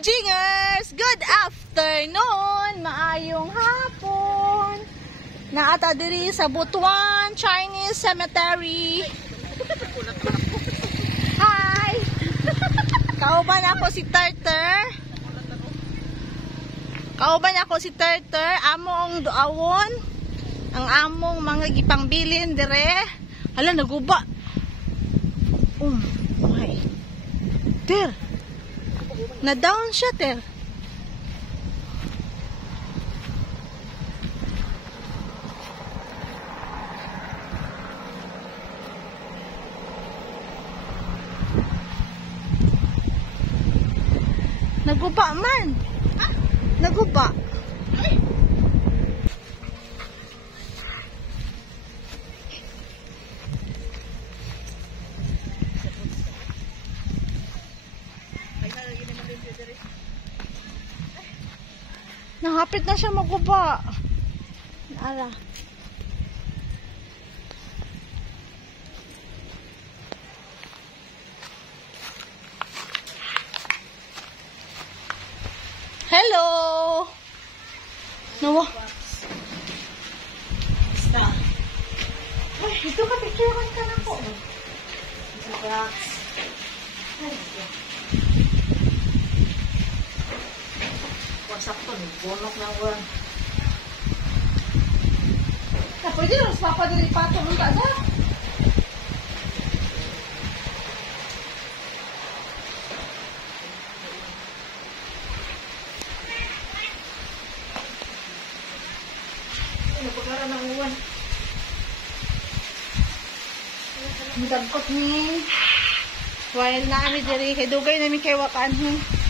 Jingers! Good afternoon! Maayong hapon! Naata diri sa Butuan Chinese Cemetery. Hi! Kauban ako si Tartar. Among duawon. Ang among mga gipangbilin dire. Hala, naguba. My. Ter. Na-down siya, Ter. Naguba man. Ha? Naguba. Ay. Nahapit na siya maguba. Ara. Hello. Nawa. Basta. Ay, ito ka picturean ka na po. Relax. Ay, sakto ni bonok na wala. Pwede lang sa papa dili pato ng kaza. Ano pagkara ng uwan? Midagkot ni while na kami diri kay dugay namin kay wakan ho.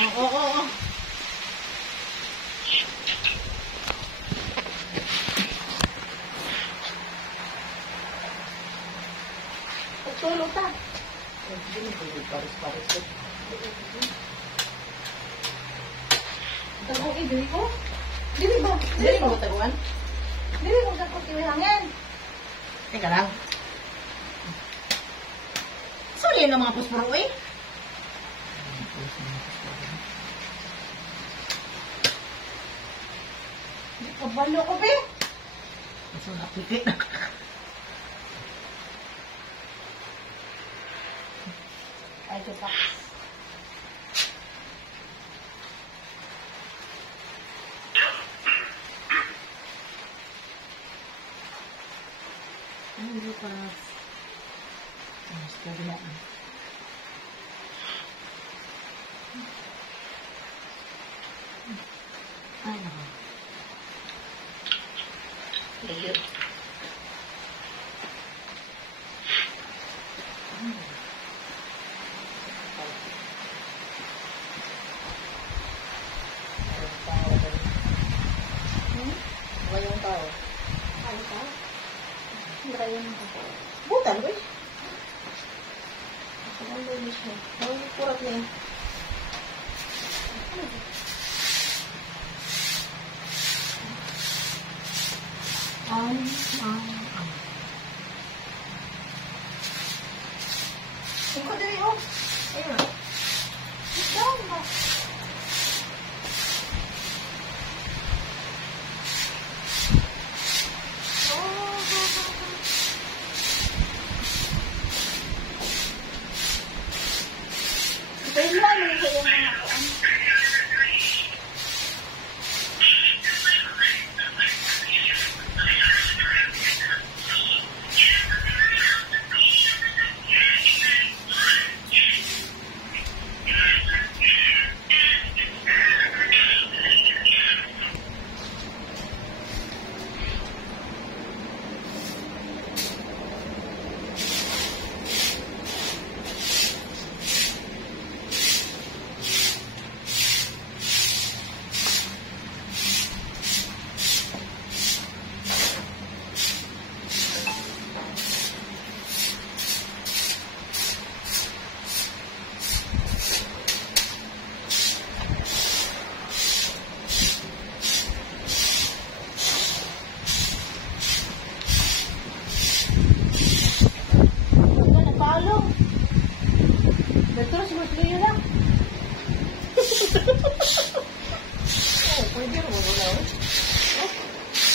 Oo. Pagtulo ta. Taguan dili ko? Dili ba? Dili mo taguan? Dili mo sa kutilangan. Teka lang. Suli na mga pusporo eh. Kabalo ko, be. Masa napikit na. Ay, ito pa. Ano ito pa? Mas kabilaan. Ay, naku. Ayun. Walang tao. Ano tao? Hindi tao. Butan, boy. Ang lumis mo. Ang kurat na yun. Ikaw dali, oh. Ayun. Sit down, ba? Pwede lang, may kayo mga kuan.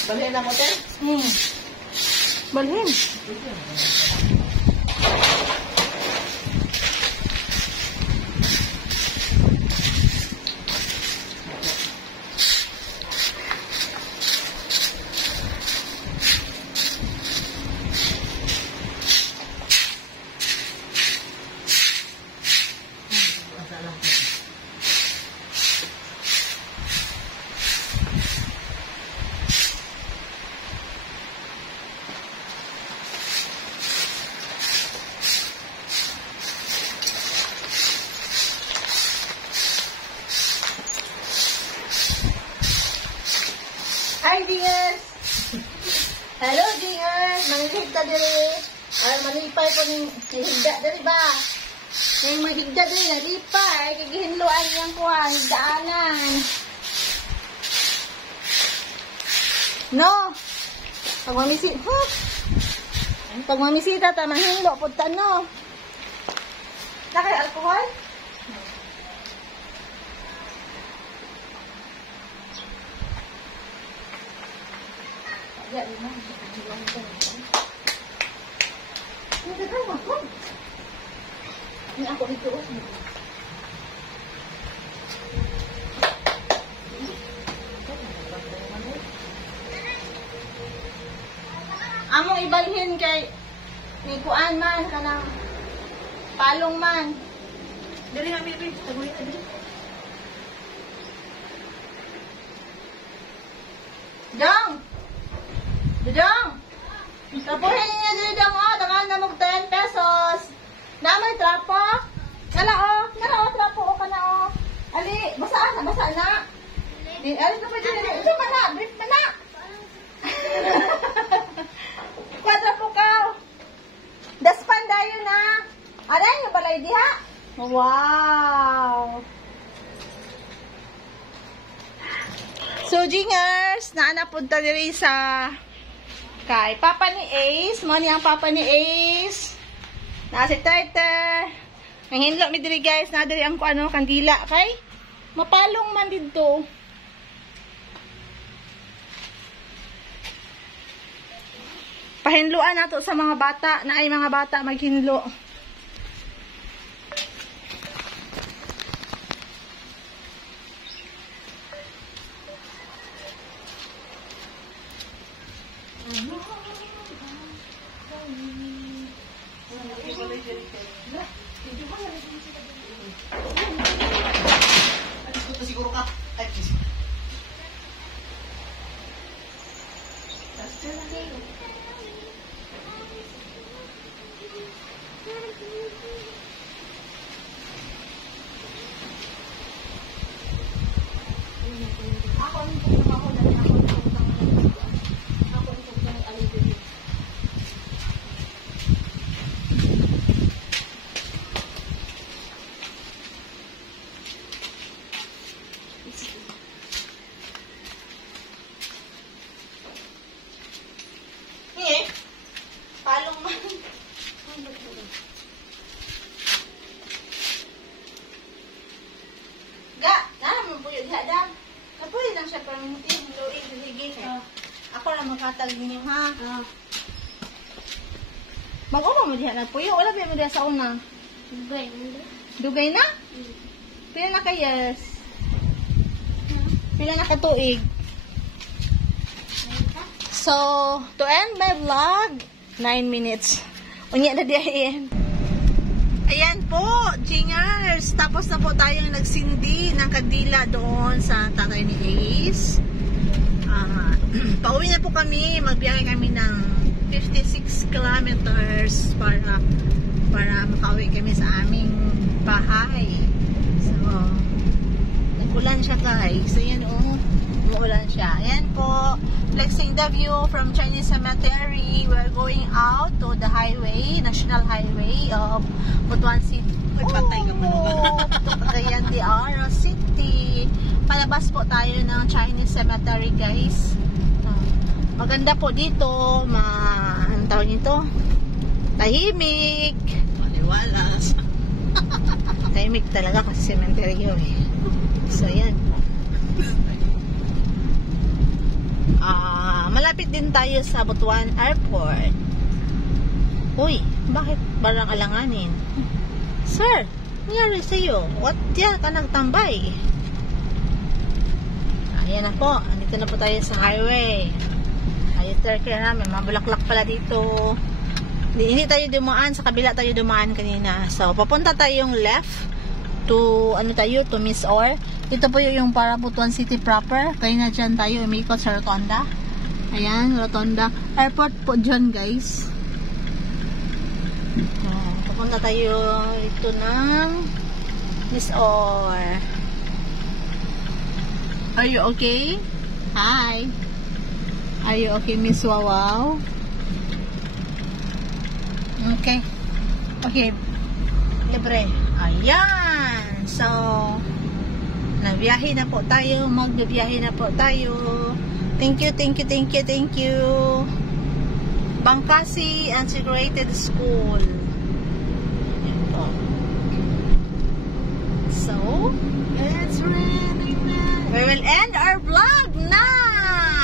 Balhin na mo, te? Balhin. Hi, Dingers! Hello, Dingers! Manghigda ta diri. Ay, manipay po ng higda diri ba? Yung mahigda diri, nalipay. Kagihinluan niyang kuha, higdaanan. No! Pag mamisita, pag mamisita ta, manghilo po ta, no? Nakay alcohol? Ya, lima. Ini kan makan. Ini aku itu. Among ibalhin kay ni kuan man kanang palong man. Dili na bibi, tagoy na dili. Dong. Dong. Tapuhin niya dili dong oh, dangan na mo 10 pesos. Namay trapo. Nala trapo o kana oh. Ali, basa na. Di ali to pwede dili. Ito mana, brief mana. Kwadra po ka. Daspan dayo na. Aray, yung balay diha. Wow. So, Jingers, naanapunta diri sa kay Papa ni Ace. Mo ni ang Papa ni Ace. Na si Tartar. Ang hinlo mi diri guys, na diri ang ano kandila kay mapalong man didto. Pahinluan nato sa mga bata na ay mga bata maghinlo. Siguro ka. Ay, please. Palong man. Ga, naman po yun. Hadam. Kapulit lang siya parang luig, higit. Ako lang magkatag ninyo, ha? Mag-uma mo diha na po yun. Wala ba mo diha sa una? Dugay na? Pila na kayas? Pila na katuig? So, to end my vlog, 9 minutes. Unya na diyan. Ayan po, Jingers. Tapos na po tayong nagsindi ng kandila doon sa tatay ni Ace. Pauwi na po kami. Magbiyahe kami ng 56 kilometers para makauwi kami sa aming bahay. So, nag-ulan siya guys. So, yan oh. Umuulan siya. Ayan po. Flexing the view from Chinese Cemetery. We're going out to the highway, National Highway of Butuan City. Nagpantay ka pa naman. Cagayan de Oro City. Palabas po tayo ng Chinese Cemetery, guys. Maganda po dito. Anong tawag nito? Tahimik. Maliwalas. Tahimik talaga kasi cemetery yun eh. So, yan po. Malapit din tayo sa Butuan Airport. Uy, bakit barang alanganin? Sir, nangyari sa'yo? What ya ka nagtambay? Ayan na po, andito na po tayo sa highway. Ayun, kaya namin, mga bulaklak pala dito. Hindi tayo dumaan, sa kabila tayo dumaan kanina. So, papunta tayong left to, to Miss Or. Ito po yung para Butuan City proper. Kaya na dyan tayo, umikot sa Rotonda. Ayan, Rotonda. Airport po dyan, guys. Papunta tayo ito ng Miss Or. Are you okay? Hi. Are you okay, Miss Wawaw? Okay. Okay. Libre. Ayan. So, nagbiyahe na po tayo. Magbiyahe na po tayo. Thank you, thank you, thank you, thank you. Bangkasi Integrated School. Ayan po. So, let's ready na. We will end our vlog na.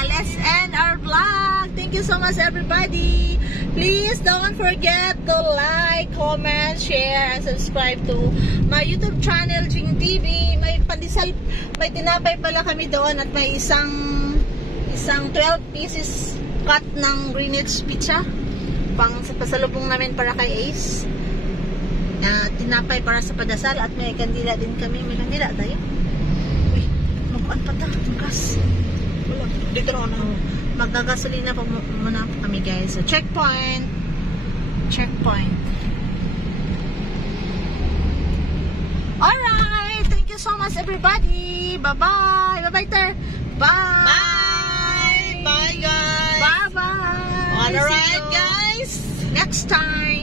Let's end our vlog. Thank you so much, everybody. Please don't forget to like, comment, share, and subscribe to my YouTube channel, Jing TV. May pandesal, may tinapay pala kami doon at may isang 12 pieces cut ng Greenwich pizza. Pang sa pasalubong namin para kay Ace. Tinapay para sa padasal at may kandila din kami. May kandila tayo. Uy, mag-on pa ta. Gas. Wala. Dito na. Magagasolina pa muna kami, guys. So, checkpoint. Checkpoint. Alright. Thank you so much, everybody. Bye-bye. Bye-bye, Ter. Bye. Bye. Bye, guys. Bye-bye. Alright, guys. Next time.